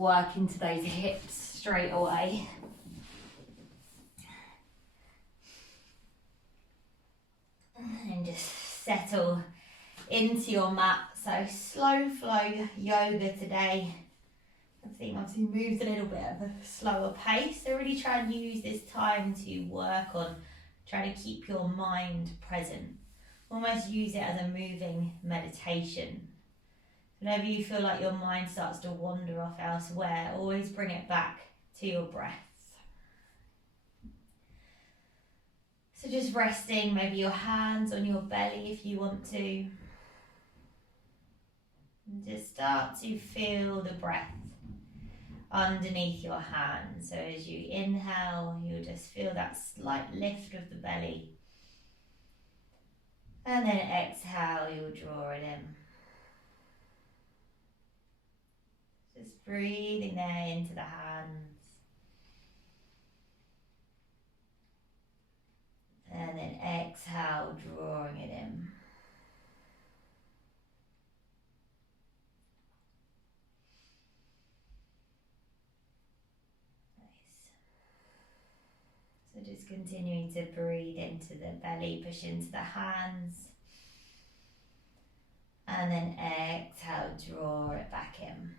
work into those hips straight away. And just settle into your mat. So slow flow yoga today. I think obviously moves a little bit of a slower pace. So really try and use this time to work on trying to keep your mind present. Almost use it as a moving meditation. Whenever you feel like your mind starts to wander off elsewhere, always bring it back to your breath. So just resting, maybe your hands on your belly if you want to. And just start to feel the breath underneath your hands. So as you inhale, you'll just feel that slight lift of the belly. And then exhale, you'll draw it in. Just breathing there into the hands. And then exhale, drawing it in. Nice. So just continuing to breathe into the belly, push into the hands. And then exhale, draw it back in.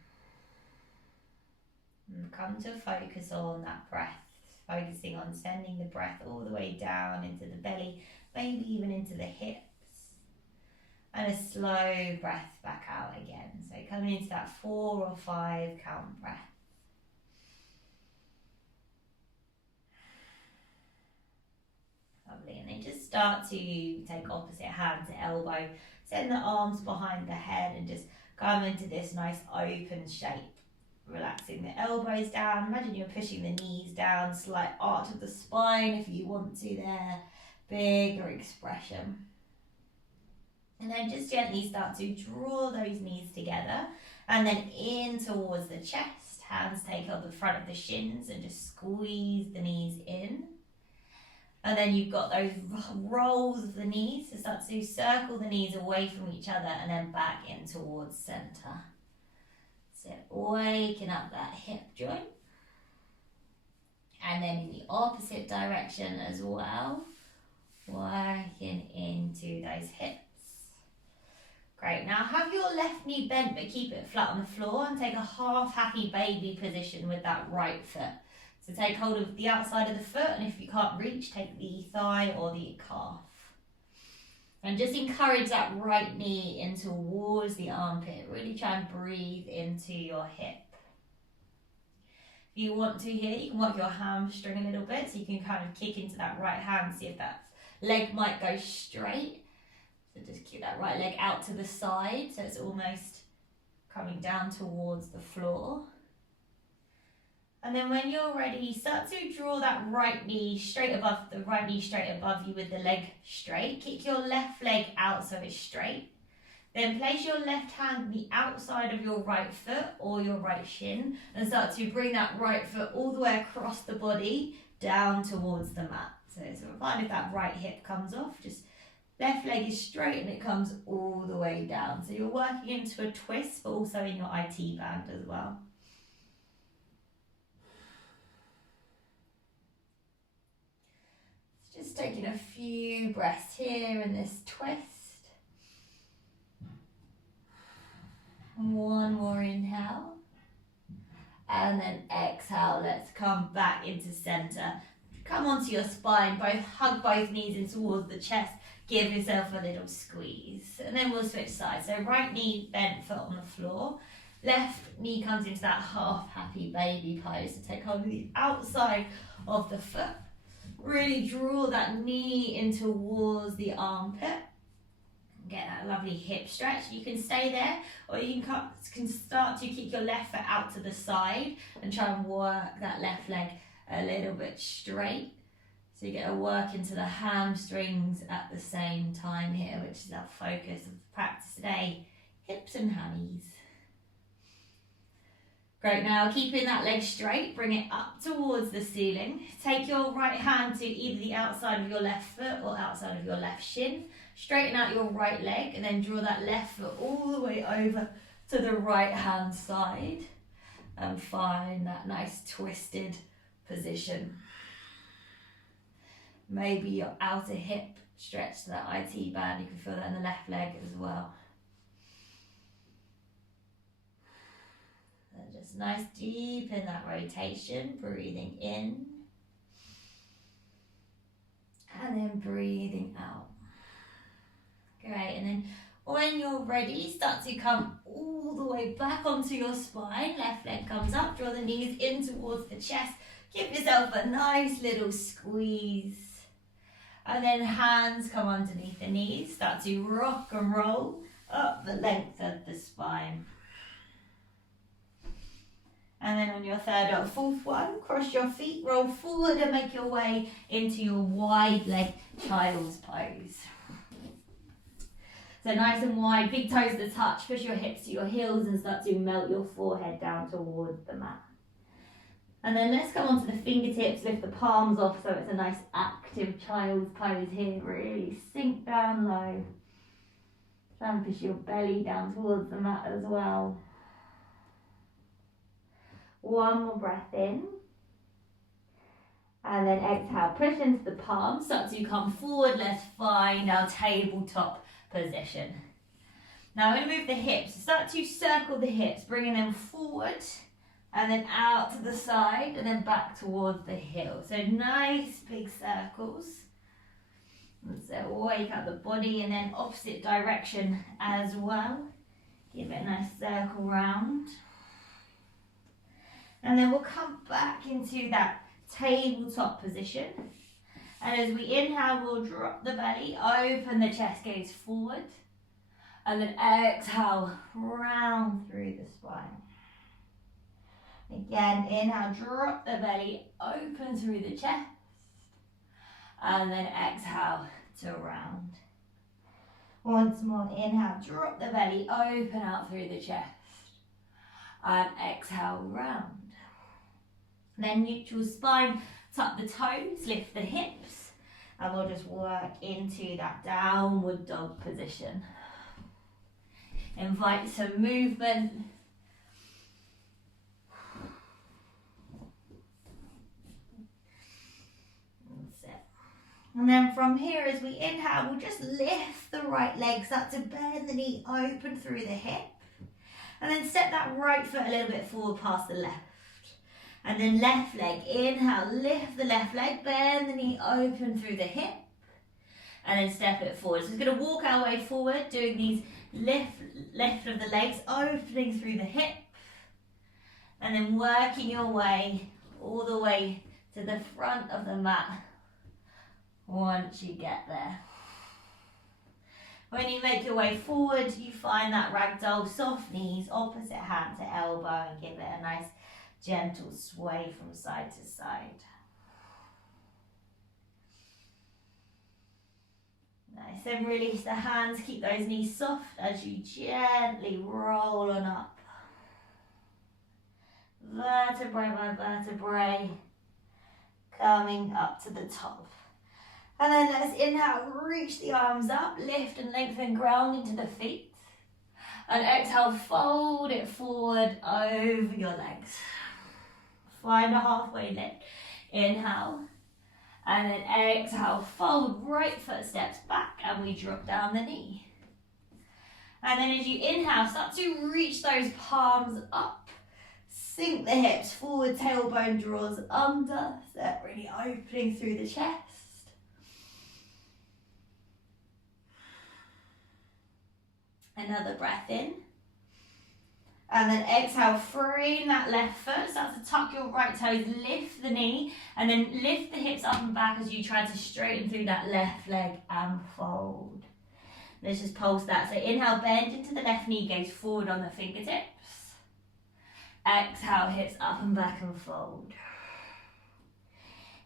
And come to focus on that breath. Focusing on sending the breath all the way down into the belly, maybe even into the hips. And a slow breath back out again. So coming into that 4 or 5 count breath. Lovely. And then just start to take opposite hand to elbow. Send the arms behind the head and just come into this nice open shape. Relaxing the elbows down. Imagine you're pushing the knees down, slight arch of the spine if you want to there. Bigger expression. And then just gently start to draw those knees together and then in towards the chest. Hands take on the front of the shins and just squeeze the knees in. And then you've got those rolls of the knees. So start to circle the knees away from each other and then back in towards center. So waking up that hip joint. And then in the opposite direction as well. Working into those hips. Great, now have your left knee bent but keep it flat on the floor and take a half happy baby position with that right foot. So take hold of the outside of the foot and if you can't reach, take the thigh or the calf. And just encourage that right knee in towards the armpit. Really try and breathe into your hip. If you want to here, you can work your hamstring a little bit so you can kind of kick into that right hand, see if that leg might go straight. So just keep that right leg out to the side so it's almost coming down towards the floor. And then when you're ready, start to draw that right knee straight above you with the leg straight. Kick your left leg out so it's straight. Then place your left hand on the outside of your right foot or your right shin and start to bring that right foot all the way across the body down towards the mat. So find if that right hip comes off, just left leg is straight and it comes all the way down. So you're working into a twist but also in your IT band as well. Just taking a few breaths here in this twist. One more inhale. And then exhale, let's come back into center. Come onto your spine, hug both knees in towards the chest. Give yourself a little squeeze. And then we'll switch sides. So right knee bent, foot on the floor. Left knee comes into that half happy baby pose. So take hold of the outside of the foot. Really draw that knee in towards the armpit. Get that lovely hip stretch. You can stay there or you can start to kick your left foot out to the side and try and work that left leg a little bit straight. So you get a work into the hamstrings at the same time here, which is our focus of the practice today. Hips and hammies. Great, now keeping that leg straight, bring it up towards the ceiling. Take your right hand to either the outside of your left foot or outside of your left shin. Straighten out your right leg and then draw that left foot all the way over to the right hand side. and find that nice twisted position. Maybe your outer hip stretch to that IT band. You can feel that in the left leg as well. And just nice deep in that rotation, breathing in and then breathing out. Great, and then when you're ready, start to come all the way back onto your spine. Left leg comes up, draw the knees in towards the chest. Give yourself a nice little squeeze. And then hands come underneath the knees. Start to rock and roll up the length of the spine. And then on your third or fourth one, cross your feet, roll forward and make your way into your wide leg child's pose. So nice and wide, big toes to touch, push your hips to your heels and start to melt your forehead down towards the mat. And then let's come onto the fingertips, lift the palms off so it's a nice active child's pose here. Really sink down low. Try and push your belly down towards the mat as well. One more breath in. And then exhale, push into the palms, start to come forward. Let's find our tabletop position. Now I'm going to move the hips. Start to circle the hips, bringing them forward and then out to the side and then back towards the heel. So nice big circles. And so wake up the body and then opposite direction as well. Give it a nice circle round. And then we'll come back into that tabletop position. And as we inhale, we'll drop the belly, open the chest, gaze forward. And then exhale, round through the spine. Again, inhale, drop the belly, open through the chest. And then exhale to round. Once more, inhale, drop the belly, open out through the chest. And exhale, round. Then neutral spine, tuck the toes, lift the hips. And we'll just work into that downward dog position. Invite some movement. And then from here, as we inhale, we'll just lift the right legs up to bend the knee open through the hip. And then step that right foot a little bit forward past the left. And then left leg, inhale, lift the left leg, bend the knee open through the hip. And then step it forward. So we're going to walk our way forward, doing these lift of the legs, opening through the hip. And then working your way all the way to the front of the mat. Once you get there. When you make your way forward, you find that ragdoll, soft knees, opposite hand to elbow, and give it a nice gentle sway from side to side. Nice, then release the hands, keep those knees soft as you gently roll on up. Vertebrae by vertebrae, coming up to the top. And then let's inhale, reach the arms up, lift and lengthen, ground into the feet. And exhale, fold it forward over your legs. Find a halfway lift. Inhale. And then exhale, fold right foot steps back and we drop down the knee. And then as you inhale, start to reach those palms up. Sink the hips forward, tailbone draws under. So really opening through the chest. Another breath in. And then exhale, free that left foot. Start to tuck your right toes, lift the knee, and then lift the hips up and back as you try to straighten through that left leg and fold. Let's just pulse that. So inhale, bend into the left knee, gaze forward on the fingertips. Exhale, hips up and back and fold.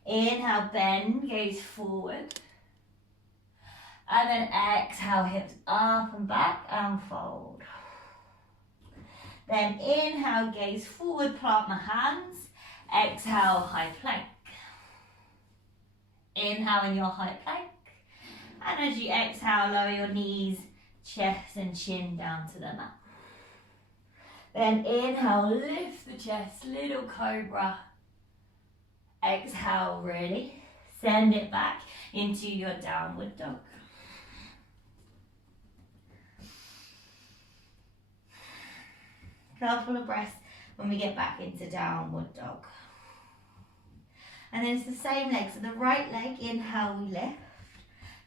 Inhale, bend, gaze forward. And then exhale, hips up and back and fold. Then inhale, gaze forward, plant the hands. Exhale, high plank. Inhale in your high plank. And as you exhale, lower your knees, chest and chin down to the mat. Then inhale, lift the the chest, little cobra. Exhale, really. Send it back into your downward dog. Couple of breaths when we get back into downward dog. And then it's the same leg, so the right leg, inhale, we lift.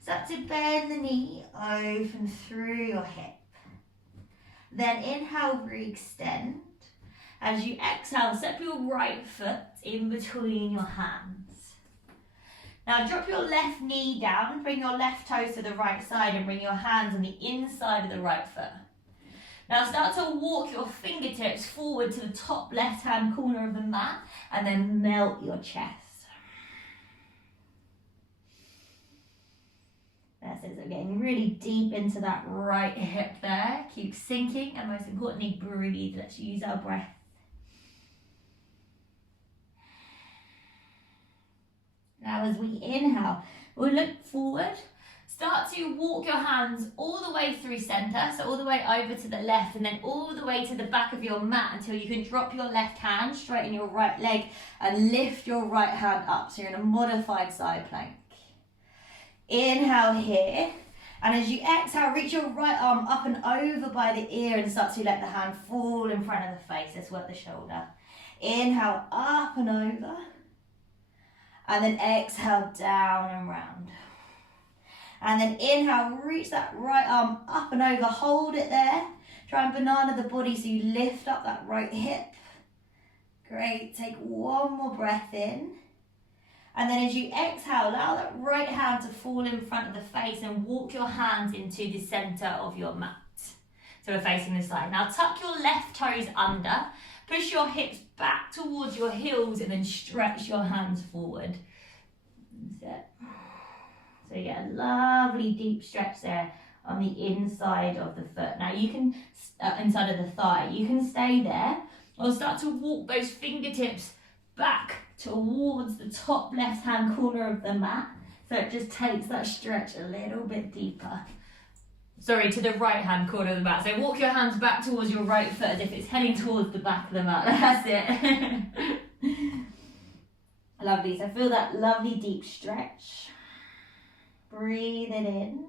Start to bend the knee, open through your hip. Then inhale, re-extend. As you exhale, step your right foot in between your hands. Now drop your left knee down, bring your left toes to the right side and bring your hands on the inside of the right foot. Now start to walk your fingertips forward to the top left-hand corner of the mat and then melt your chest. That's it, so getting really deep into that right hip there. Keep sinking and most importantly, breathe. Let's use our breath. Now as we inhale, we'll look forward. Start to walk your hands all the way through center, so all the way over to the left and then all the way to the back of your mat until you can drop your left hand, straighten your right leg and lift your right hand up. So you're in a modified side plank. Inhale here, and as you exhale, reach your right arm up and over by the ear and start to let the hand fall in front of the face. Let's work the shoulder. Inhale, up and over, and then exhale, down and round. And then inhale, reach that right arm up and over, hold it there. Try and banana the body so you lift up that right hip. Great, take one more breath in. And then as you exhale, allow that right hand to fall in front of the face and walk your hands into the center of your mat. So we're facing this side. Now tuck your left toes under, push your hips back towards your heels and then stretch your hands forward. That's it. So you get a lovely deep stretch there on the inside of the foot. Now you can, inside of the thigh, you can stay there or start to walk those fingertips back towards the top left-hand corner of the mat. So it just takes that stretch a little bit deeper. Sorry, to the right-hand corner of the mat. So walk your hands back towards your right foot as if it's heading towards the back of the mat. That's it. Lovely. So feel that lovely deep stretch. Breathe it in.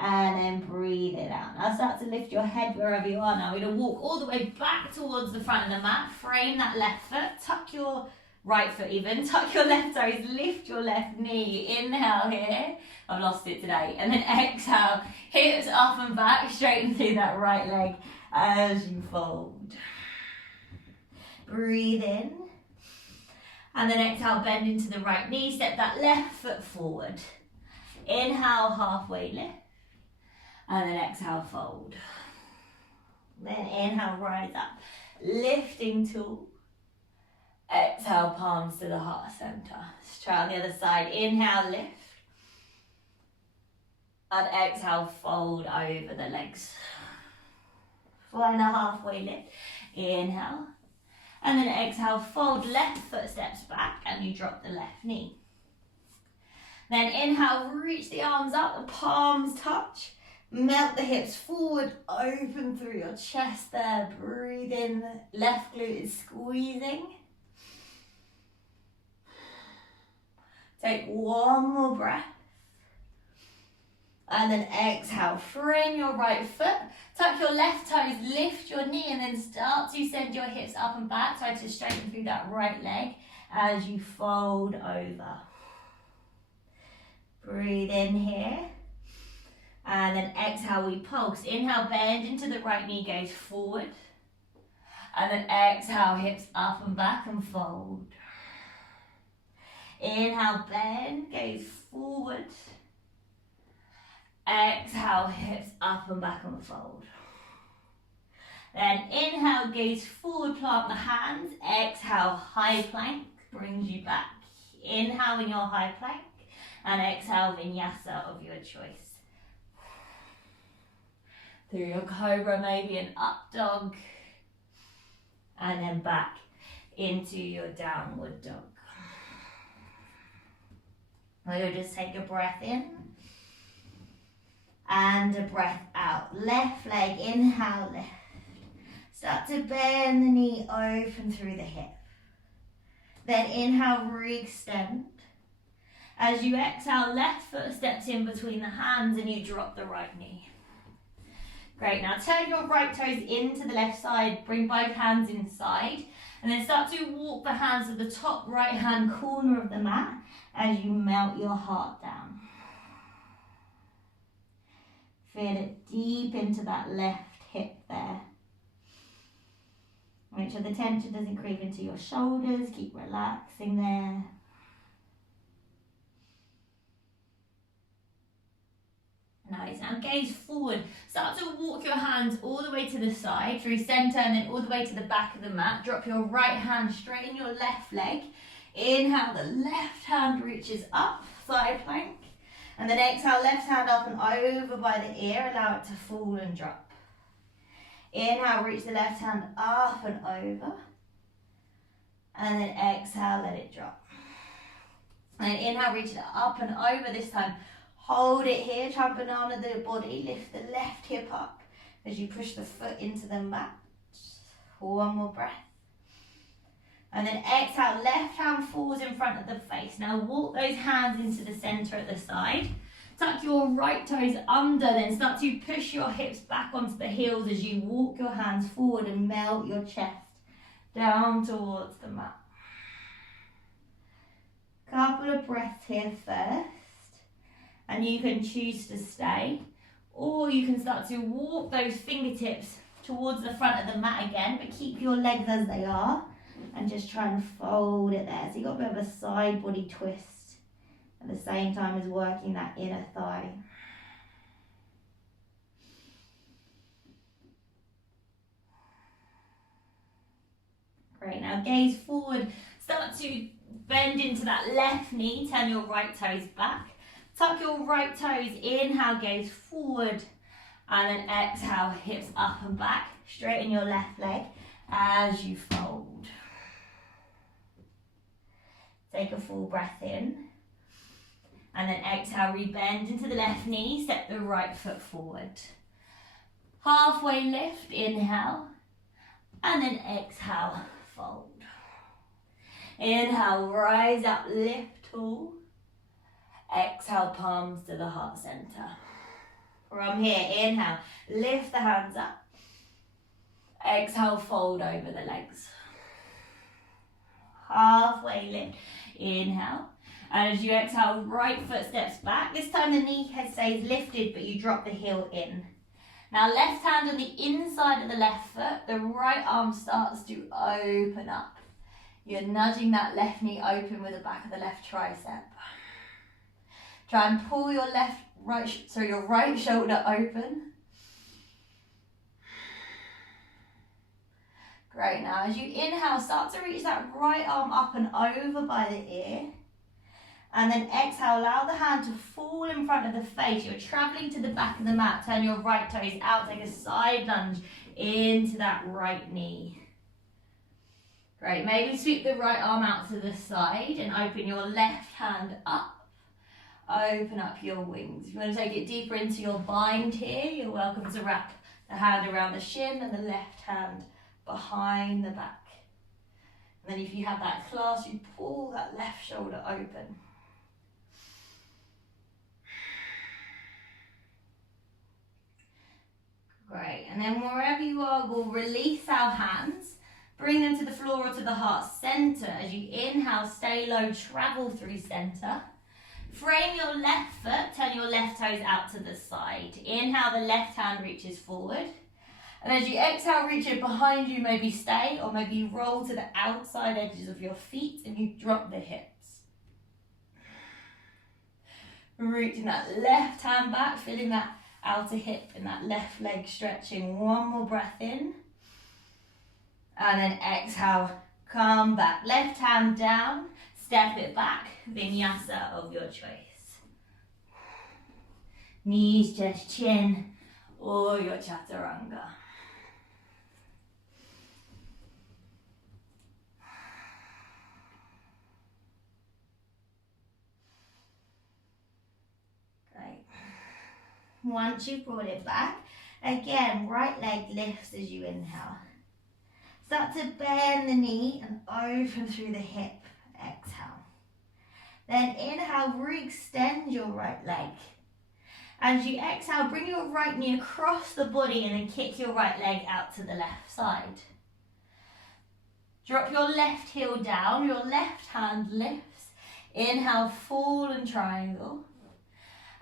And then breathe it out. Now start to lift your head wherever you are. Now we're going to walk all the way back towards the front of the mat. Frame that left foot. Tuck your right foot even. Tuck your left toes. Lift your left knee. Inhale here. I've lost it today. And then exhale. Hips up and back. Straighten through that right leg as you fold. Breathe in. And then exhale. Bend into the right knee. Step that left foot forward. Inhale. Halfway lift. And then exhale, fold. Then inhale, rise up. Lifting tall. Exhale, palms to the heart center. Let's try on the other side. Inhale, lift. And exhale, fold over the legs. Find a halfway lift. Inhale. And then exhale, fold left foot steps back and you drop the left knee. Then inhale, reach the arms up, the palms touch. Melt the hips forward, open through your chest there. Breathe in, left glute is squeezing. Take one more breath. And then exhale, frame your right foot. Tuck your left toes, lift your knee and then start to send your hips up and back. Try to straighten through that right leg as you fold over. Breathe in here. And then exhale, we pulse. Inhale, bend into the right knee, goes forward. And then exhale, hips up and back and fold. Inhale, bend, goes forward. Exhale, hips up and back and fold. Then inhale, gaze forward, plant the hands. Exhale, high plank, brings you back. Inhale in your high plank. And exhale, vinyasa of your choice. Through your cobra, maybe an up dog. And then back into your downward dog. We'll just take a breath in. And a breath out. Left leg, inhale, lift. Start to bend the knee open through the hip. Then inhale, re-extend. As you exhale, left foot steps in between the hands and you drop the right knee. Great, now turn your right toes into the left side, bring both hands inside, and then start to walk the hands to the top right hand corner of the mat as you melt your heart down. Feel it deep into that left hip there. Make sure the tension doesn't creep into your shoulders, keep relaxing there. Nice, now gaze forward. Start to walk your hands all the way to the side, through center and then all the way to the back of the mat. Drop your right hand, straighten your left leg. Inhale, the left hand reaches up, side plank. And then exhale, left hand up and over by the ear, allow it to fall and drop. Inhale, reach the left hand up and over. And then exhale, let it drop. And then inhale, reach it up and over this time. Hold it here, try and banana the body, lift the left hip up as you push the foot into the mat. One more breath. And then exhale, left hand falls in front of the face. Now walk those hands into the center at the side. Tuck your right toes under, then start to push your hips back onto the heels as you walk your hands forward and melt your chest down towards the mat. Couple of breaths here first. And you can choose to stay, or you can start to walk those fingertips towards the front of the mat again, but keep your legs as they are and just try and fold it there. So you've got a bit of a side body twist at the same time as working that inner thigh. Great, now gaze forward, start to bend into that left knee, turn your right toes back. Tuck your right toes, inhale, gaze forward, and then exhale, hips up and back. Straighten your left leg as you fold. Take a full breath in, and then exhale, rebend into the left knee, step the right foot forward. Halfway lift, inhale, and then exhale, fold. Inhale, rise up, lift tall. Exhale, palms to the heart center. From here, inhale, lift the hands up. Exhale, fold over the legs. Halfway lift, inhale. And as you exhale, right foot steps back. This time the knee head stays lifted, but you drop the heel in. Now left hand on the inside of the left foot, the right arm starts to open up. You're nudging that left knee open with the back of the left tricep. Try and pull your your right shoulder open. Great, now as you inhale, start to reach that right arm up and over by the ear. And then exhale, allow the hand to fall in front of the face. You're traveling to the back of the mat. Turn your right toes out, take a side lunge into that right knee. Great, maybe sweep the right arm out to the side and open your left hand up. Open up your wings. If you want to take it deeper into your bind here, you're welcome to wrap the hand around the shin and the left hand behind the back. And then if you have that clasp, you pull that left shoulder open. Great, and then wherever you are, we'll release our hands, bring them to the floor or to the heart center. As you inhale, stay low, travel through center. Frame your left foot, turn your left toes out to the side. Inhale, the left hand reaches forward. And as you exhale, reach it behind you, maybe stay, or maybe you roll to the outside edges of your feet and you drop the hips. Reaching that left hand back, feeling that outer hip and that left leg stretching. One more breath in. And then exhale, come back. Left hand down, step it back, vinyasa of your choice. Knees, chest, chin, or your chaturanga. Great. Once you've brought it back, again, right leg lifts as you inhale. Start to bend the knee and open through the hip. Exhale. Then inhale, re-extend your right leg. As you exhale, bring your right knee across the body and then kick your right leg out to the left side. Drop your left heel down, your left hand lifts. Inhale, fallen triangle.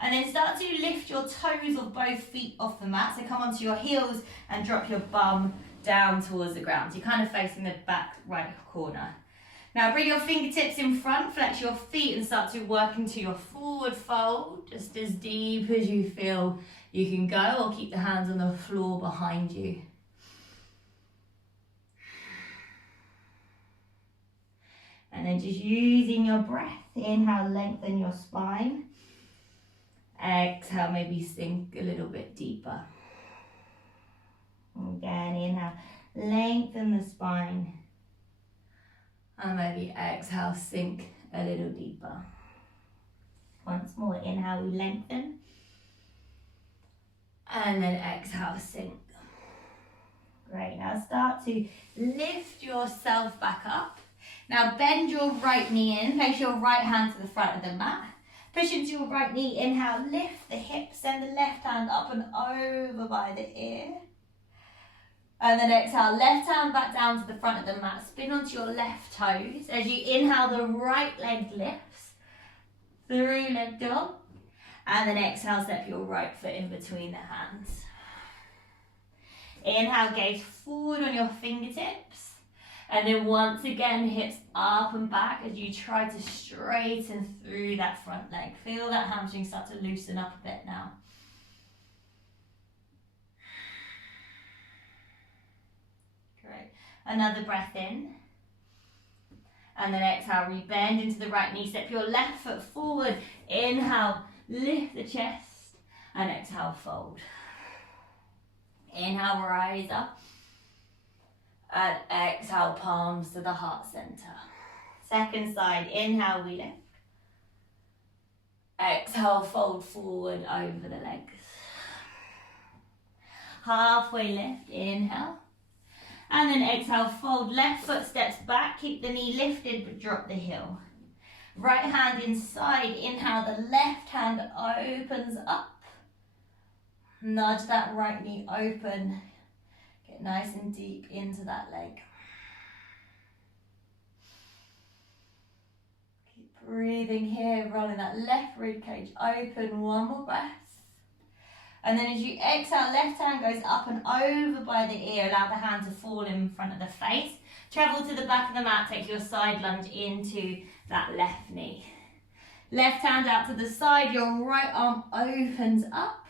And then start to lift your toes of both feet off the mat. So come onto your heels and drop your bum down towards the ground. So you're kind of facing the back right corner. Now bring your fingertips in front, flex your feet and start to work into your forward fold, just as deep as you feel you can go, or keep the hands on the floor behind you. And then just using your breath, inhale, lengthen your spine. Exhale, maybe sink a little bit deeper. Again, inhale, lengthen the spine. And maybe exhale, sink a little deeper. Once more, inhale, we lengthen. And then exhale, sink. Great, now start to lift yourself back up. Now bend your right knee in, place your right hand to the front of the mat. Push into your right knee, inhale, lift the hips, send the left hand up and over by the ear. And then exhale, left hand back down to the front of the mat, spin onto your left toes. As you inhale, the right leg lifts, through leg dog. And then exhale, step your right foot in between the hands. Inhale, gaze forward on your fingertips. And then once again, hips up and back as you try to straighten through that front leg. Feel that hamstring start to loosen up a bit now. Great. Another breath in. And then exhale, rebend into the right knee. Step your left foot forward. Inhale, lift the chest. And exhale, fold. Inhale, rise up. And exhale, palms to the heart center. Second side, inhale, we lift. Exhale, fold forward over the legs. Halfway lift, inhale. And then exhale, fold, left foot steps back, keep the knee lifted but drop the heel. Right hand inside, inhale, the left hand opens up. Nudge that right knee open. Get nice and deep into that leg. Keep breathing here, rolling that left rib cage open. One more breath. And then as you exhale, left hand goes up and over by the ear. Allow the hand to fall in front of the face. Travel to the back of the mat. Take your side lunge into that left knee. Left hand out to the side. Your right arm opens up.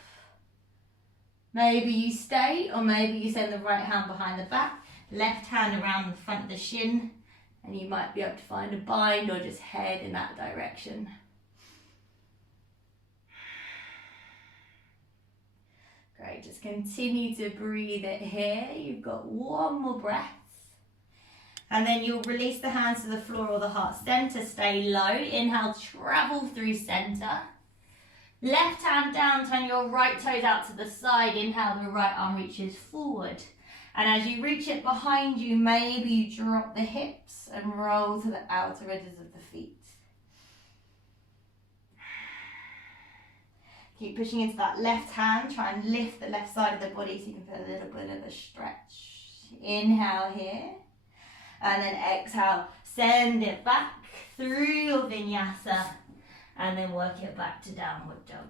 Maybe you stay, or maybe you send the right hand behind the back, left hand around the front of the shin, and you might be able to find a bind or just head in that direction. Great, just continue to breathe it here. You've got one more breath. And then you'll release the hands to the floor or the heart center, stay low. Inhale, travel through center. Left hand down, turn your right toes out to the side. Inhale, the right arm reaches forward. And as you reach it behind you, maybe you drop the hips and roll to the outer edges of the feet. Keep pushing into that left hand. Try and lift the left side of the body so you can feel a little bit of a stretch. Inhale here. And then exhale, send it back through your vinyasa. And then work it back to downward dog.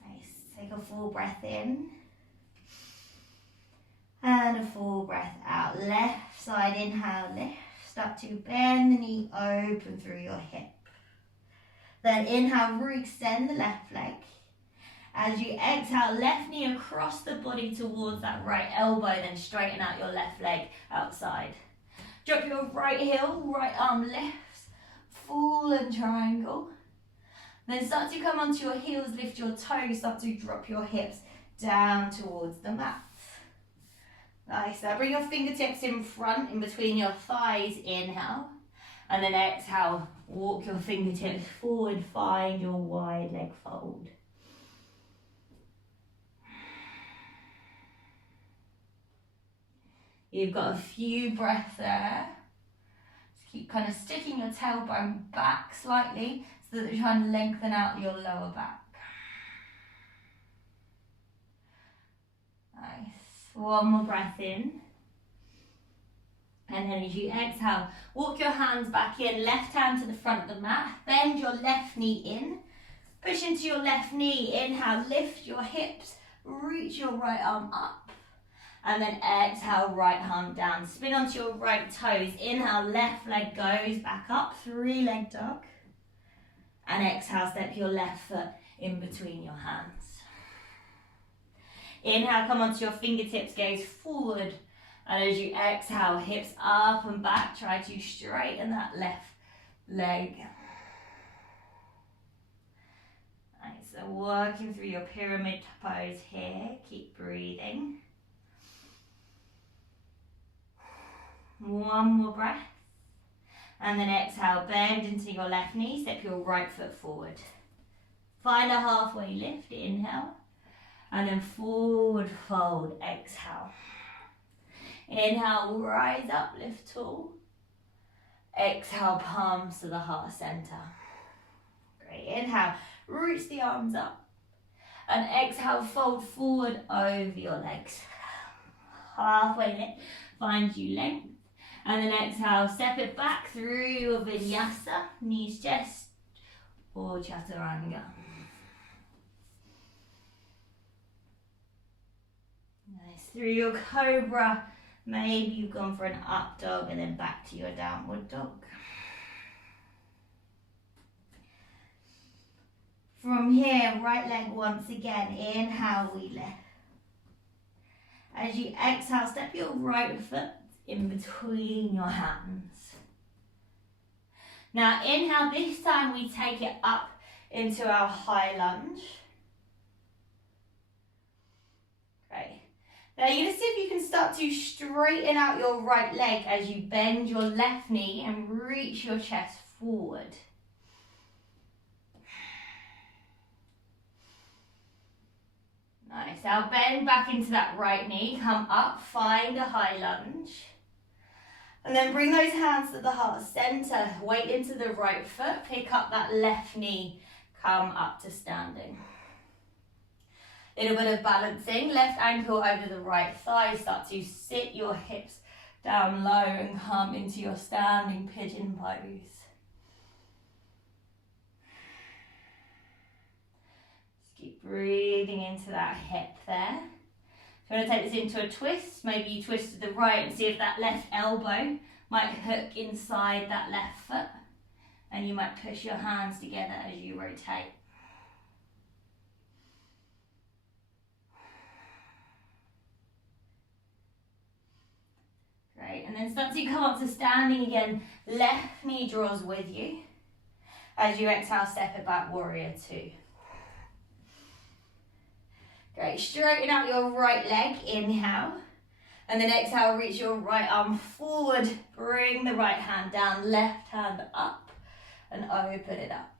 Nice. Take a full breath in. And a full breath out. Left side, inhale, lift. Start to bend the knee open through your hip. Then inhale, re-extend the left leg. As you exhale, left knee across the body towards that right elbow, then straighten out your left leg outside. Drop your right heel, right arm lifts, fallen triangle. Then start to come onto your heels, lift your toes, start to drop your hips down towards the mat. Nice. Now bring your fingertips in front, in between your thighs. Inhale. And then exhale. Walk your fingertips forward. Find your wide leg fold. You've got a few breaths there. Just keep kind of sticking your tailbone back slightly so that you're trying to lengthen out your lower back. Nice. One more breath in. And then as you exhale, walk your hands back in, left hand to the front of the mat. Bend your left knee in. Push into your left knee. Inhale, lift your hips. Reach your right arm up. And then exhale, right arm down. Spin onto your right toes. Inhale, left leg goes back up. 3-leg dog. And exhale, step your left foot in between your hands. Inhale, come onto your fingertips, gaze forward. And as you exhale, hips up and back. Try to straighten that left leg. Right, so working through your pyramid pose here. Keep breathing. One more breath. And then exhale, bend into your left knee, step your right foot forward. Find a halfway lift, inhale. And then forward fold, exhale. Inhale, rise up, lift tall. Exhale, palms to the heart center. Great, inhale, reach the arms up. And exhale, fold forward over your legs. Halfway lift, find you length. And then exhale, step it back through your vinyasa, knees, chest, or chaturanga. Nice. Through your cobra, maybe you've gone for an up dog and then back to your downward dog. From here, right leg once again, inhale, we lift. As you exhale, step your right foot in between your hands. Now inhale, this time we take it up into our high lunge. Great. Now you're going to see if you can start to straighten out your right leg as you bend your left knee and reach your chest forward. Nice. Now bend back into that right knee, come up, find a high lunge. And then bring those hands to the heart center, weight into the right foot, pick up that left knee, come up to standing. Little bit of balancing, left ankle over the right thigh, start to sit your hips down low and come into your standing pigeon pose. Just keep breathing into that hip there. If you want to take this into a twist, maybe you twist to the right and see if that left elbow might hook inside that left foot. And you might push your hands together as you rotate. Great, and then start to come up to standing again. Left knee draws with you. As you exhale, step it back, warrior two. Great, straighten out your right leg, inhale. And then exhale, reach your right arm forward. Bring the right hand down, left hand up, and open it up.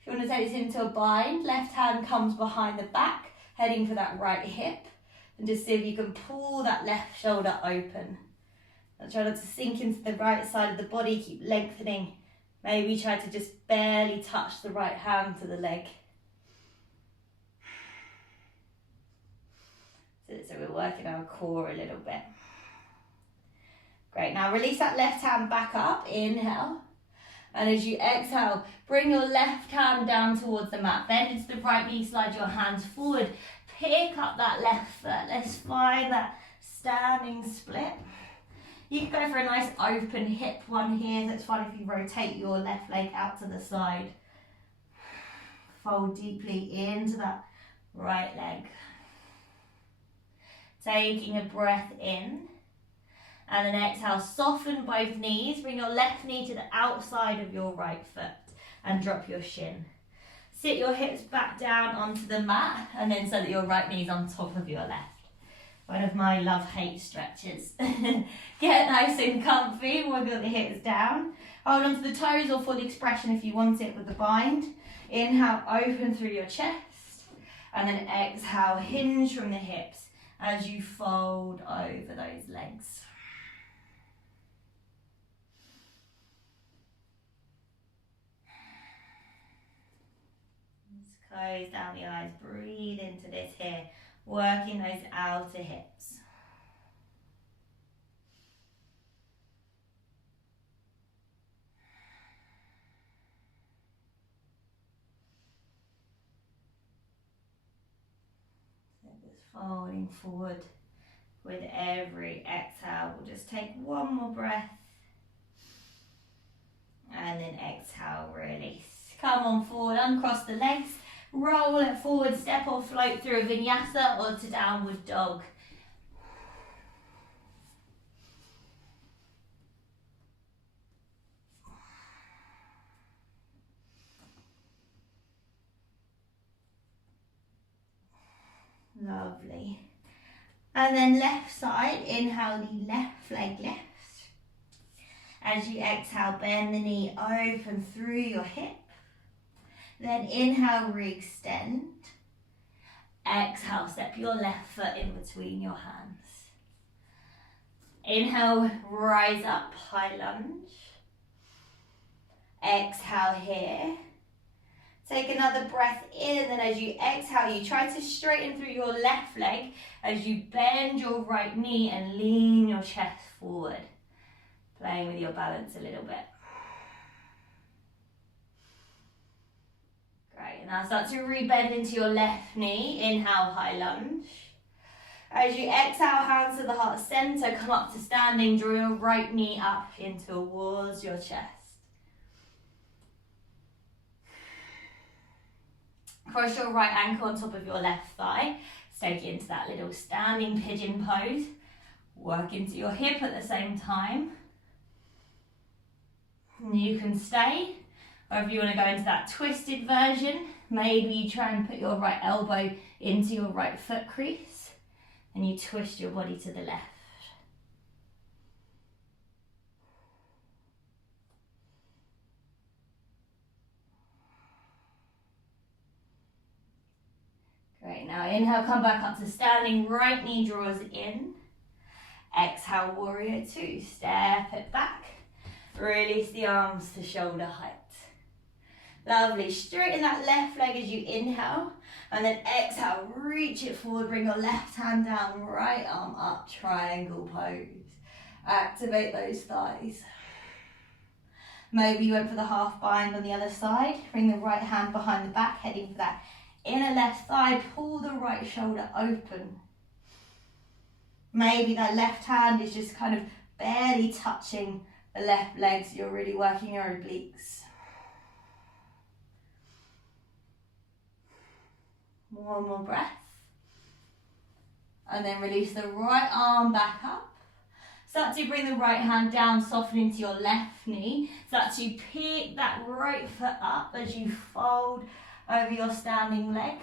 If you want to take this into a bind, left hand comes behind the back, heading for that right hip. And just see if you can pull that left shoulder open. And try not to sink into the right side of the body, keep lengthening. Maybe try to just barely touch the right hand to the leg. So we're working our core a little bit. Great, now release that left hand back up, inhale. And as you exhale, bring your left hand down towards the mat. Bend into the right knee, slide your hands forward. Pick up that left foot. Let's find that standing split. You can go for a nice open hip one here. That's fine if you rotate your left leg out to the side. Fold deeply into that right leg. Taking a breath in. And then exhale, soften both knees. Bring your left knee to the outside of your right foot and drop your shin. Sit your hips back down onto the mat and then so that your right knee's on top of your left. One of my love-hate stretches. Get nice and comfy, wiggle the hips down. Hold on to the toes or full expression if you want it with the bind. Inhale, open through your chest. And then exhale, hinge from the hips as you fold over those legs. Just close down the eyes, breathe into this here, working those outer hips. So just folding forward with every exhale. We'll just take one more breath. And then exhale, release. Come on forward, uncross the legs. Roll it forward, step or float through a vinyasa or to downward dog. Lovely. And then left side, inhale the left leg lifts. As you exhale, bend the knee open through your hip. Then inhale, re-extend. Exhale, step your left foot in between your hands. Inhale, rise up, high lunge. Exhale here. Take another breath in, and then as you exhale, you try to straighten through your left leg as you bend your right knee and lean your chest forward. Playing with your balance a little bit. Great, and now start to re-bend into your left knee. Inhale, high lunge. As you exhale, hands to the heart center, come up to standing, draw your right knee up in towards your chest. Cross your right ankle on top of your left thigh. Take it into that little standing pigeon pose. Work into your hip at the same time. You can stay, or if you want to go into that twisted version, maybe you try and put your right elbow into your right foot crease and you twist your body to the left. Great, now inhale, come back up to standing, right knee draws in. Exhale, warrior two, step it back. Release the arms to shoulder height. Lovely, straighten that left leg as you inhale, and then exhale, reach it forward, bring your left hand down, right arm up, triangle pose. Activate those thighs. Maybe you went for the half bind on the other side, bring the right hand behind the back, heading for that inner left thigh, pull the right shoulder open. Maybe that left hand is just kind of barely touching the left leg, so you're really working your obliques. One more breath. And then release the right arm back up. Start to bring the right hand down, soften into your left knee. Start to pick that right foot up as you fold over your standing leg.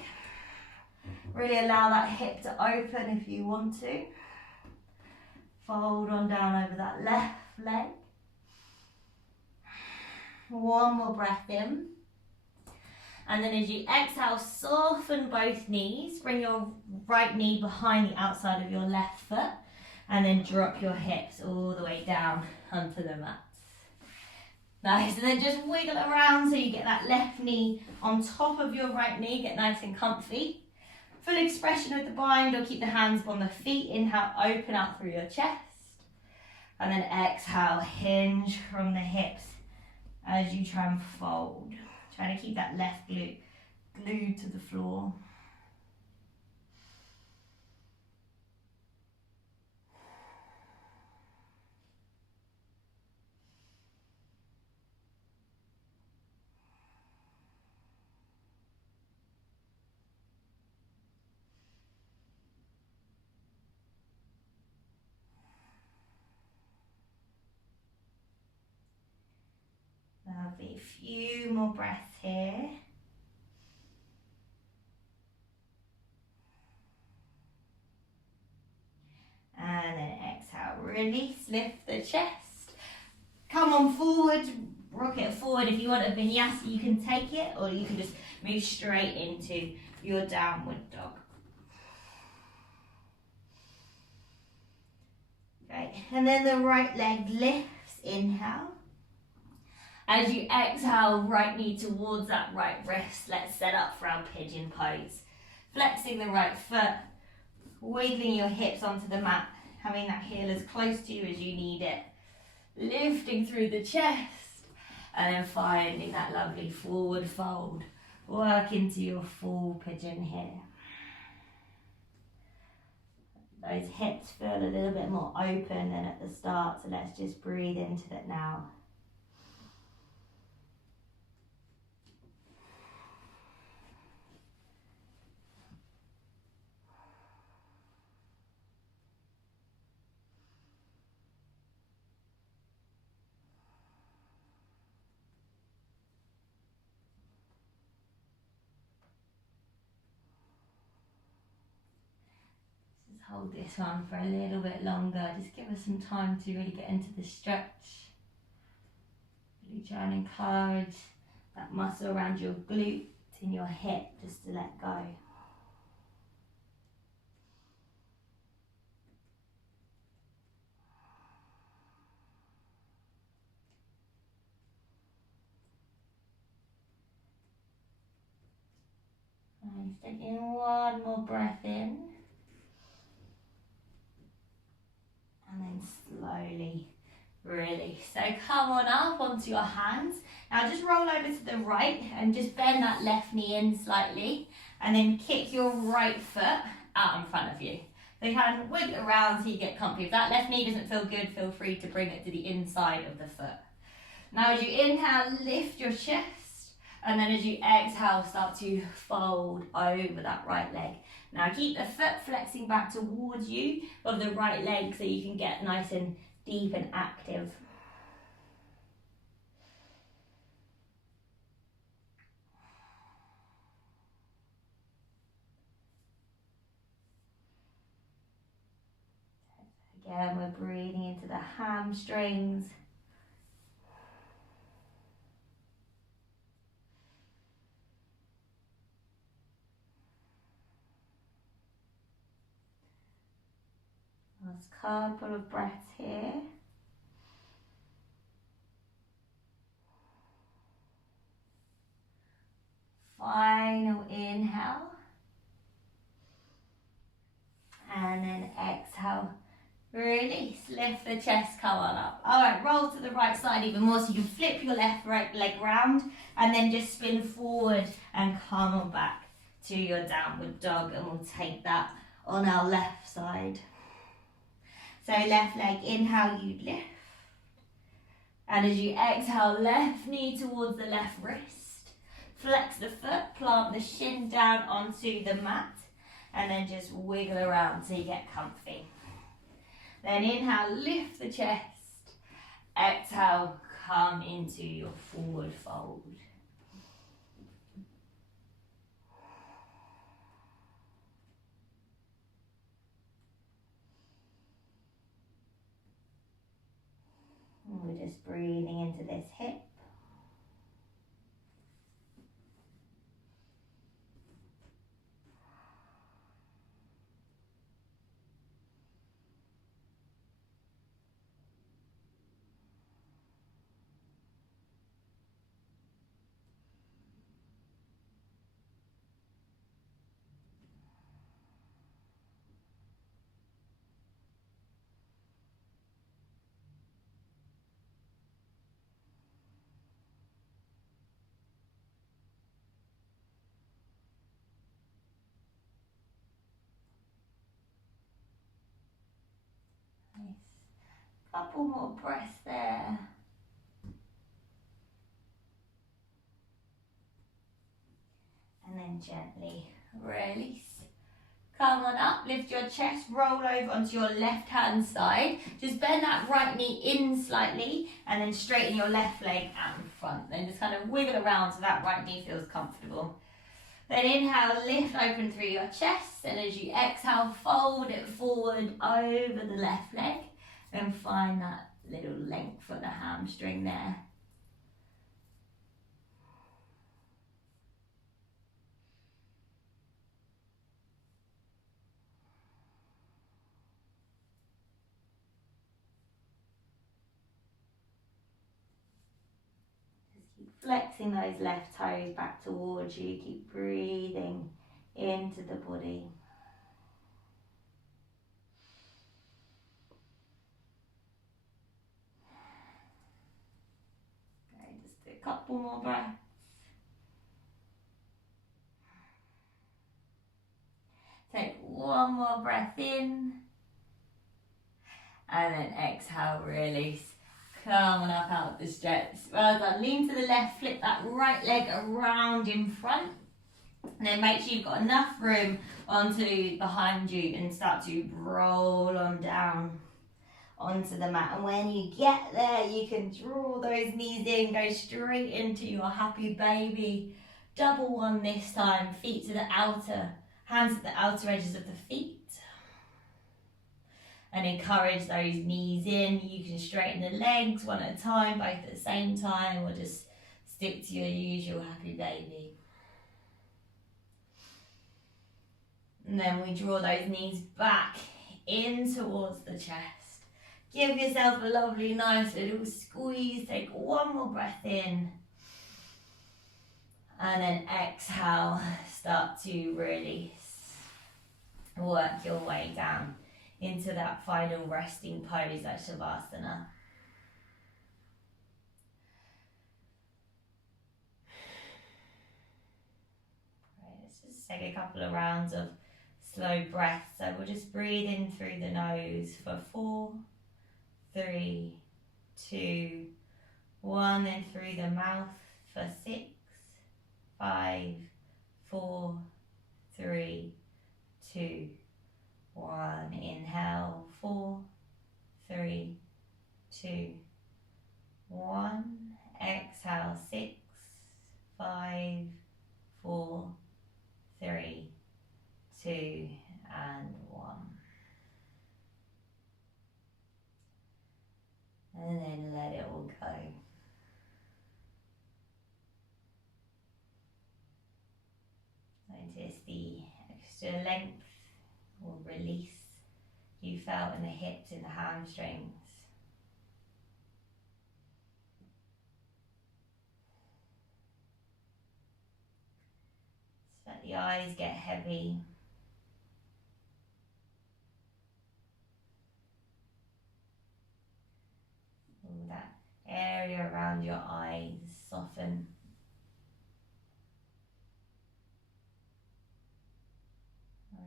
Really allow that hip to open if you want to. Fold on down over that left leg. One more breath in. And then as you exhale, soften both knees. Bring your right knee behind the outside of your left foot. And then drop your hips all the way down onto the mats. Nice, and then just wiggle around so you get that left knee on top of your right knee. Get nice and comfy. Full expression with the bind, or keep the hands on the feet. Inhale, open out through your chest. And then exhale, hinge from the hips as you try and fold. Try to keep that left glute glued to the floor. Lovely, few more breaths here. release, lift the chest. Come on forward, rock it forward. If you want a vinyasa, you can take it, or you can just move straight into your downward dog. Great, and then the right leg lifts, inhale. As you exhale, right knee towards that right wrist. Let's set up for our pigeon pose. Flexing the right foot, wiggling your hips onto the mat, having that heel as close to you as you need it. Lifting through the chest, and then finding that lovely forward fold. Work into your full pigeon here. Those hips feel a little bit more open than at the start, so let's just breathe into that now. Hold this one for a little bit longer. Just give us some time to really get into the stretch. Really try and encourage that muscle around your glute and your hip just to let go. And taking one more breath in. And then slowly release. So come on up onto your hands. Now just roll over to the right and just bend that left knee in slightly. And then kick your right foot out in front of you. So kind of wiggle around so you get comfy. If that left knee doesn't feel good, feel free to bring it to the inside of the foot. Now as you inhale, lift your chest. And then as you exhale, start to fold over that right leg. Now keep the foot flexing back towards you of the right leg so you can get nice and deep and active. Again, we're breathing into the hamstrings. Last couple of breaths here. Final inhale. And then exhale. Release. Lift the chest, come on up. Alright, roll to the right side even more so you can flip your left right leg round and then just spin forward and come on back to your downward dog, and we'll take that on our left side. So left leg, inhale, you lift. And as you exhale, left knee towards the left wrist. Flex the foot, plant the shin down onto the mat. And then just wiggle around so you get comfy. Then inhale, lift the chest. Exhale, come into your forward fold. We're just breathing into this hip. Nice. Couple more breaths there. And then gently release. Come on up, lift your chest, roll over onto your left hand side. Just bend that right knee in slightly and then straighten your left leg out in front. Then just kind of wiggle around so that right knee feels comfortable. Then inhale, lift open through your chest, and as you exhale, fold it forward over the left leg. And find that little length for the hamstring there. Just keep flexing those left toes back towards you. Keep breathing into the body. Okay, just do a couple more breaths. Take one more breath in. And then exhale, release. Come on up out of the stretch. Well done. Lean to the left, flip that right leg around in front. And then make sure you've got enough room onto behind you and start to roll on down onto the mat. And when you get there, you can draw those knees in, go straight into your happy baby. Double one this time, feet to the outer, hands at the outer edges of the feet. And encourage those knees in. You can straighten the legs one at a time, both at the same time, or just stick to your usual happy baby. And then we draw those knees back in towards the chest. Give yourself a lovely, nice little squeeze. Take one more breath in. And then exhale, start to release. Work your way down into that final resting pose, that Shavasana. Right, let's just take a couple of rounds of slow breaths. So we'll just breathe in through the nose for 4, 3, 2, 1, then through the mouth for 6, 5, 4, 3, 2, 1. Inhale, 4, 3, 2, 1. Exhale, 6, 5, 4, 3, 2, and 1. And then let it all go. Notice the extra length or release you felt in the hips and the hamstrings. Just let the eyes get heavy. All that area around your eyes soften.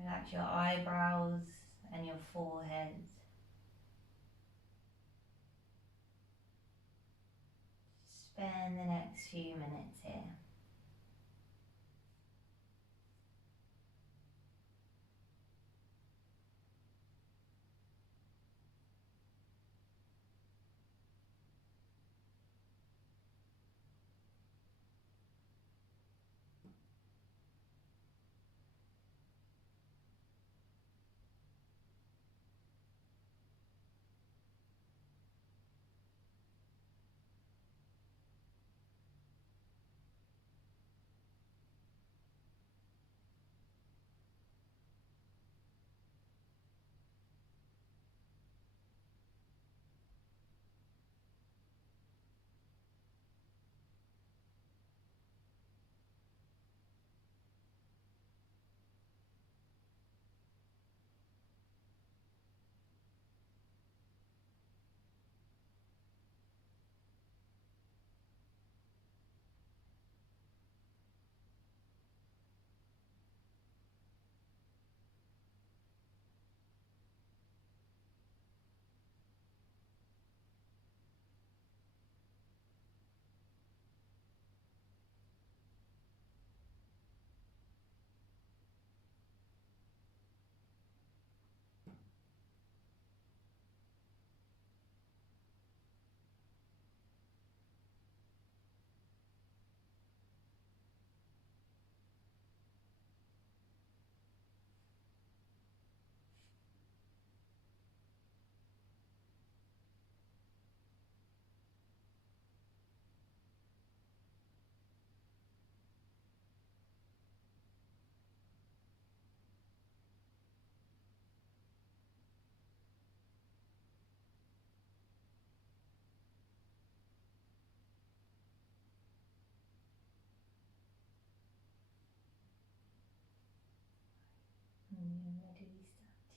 Relax your eyebrows and your forehead. Spend the next few minutes here.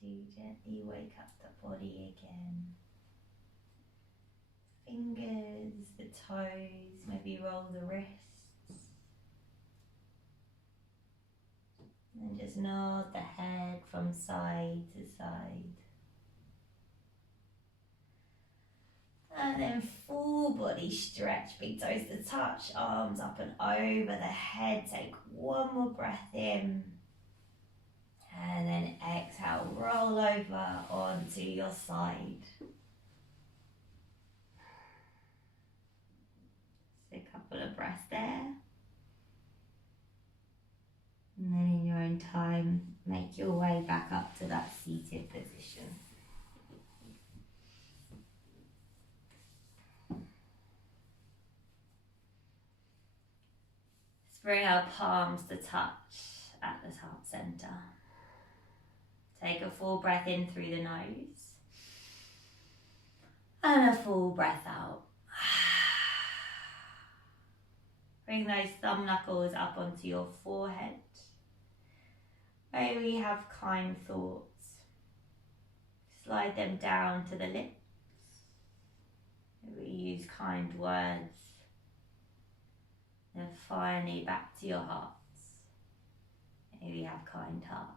to gently wake up the body again. Fingers, the toes, maybe roll the wrists. And just nod the head from side to side. And then full body stretch, big toes to touch, arms up and over the head. Take one more breath in. And then exhale, roll over onto your side. So a couple of breaths there. And then in your own time, make your way back up to that seated position. Let's bring our palms to touch at the heart center. Take a full breath in through the nose. And a full breath out. Bring those thumb knuckles up onto your forehead. May we have kind thoughts. Slide them down to the lips. May we use kind words. And finally back to your hearts. May we have kind hearts.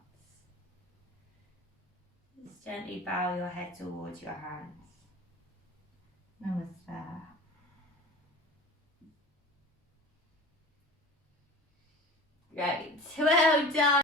Just gently bow your head towards your hands. Namaste. Great. Well done.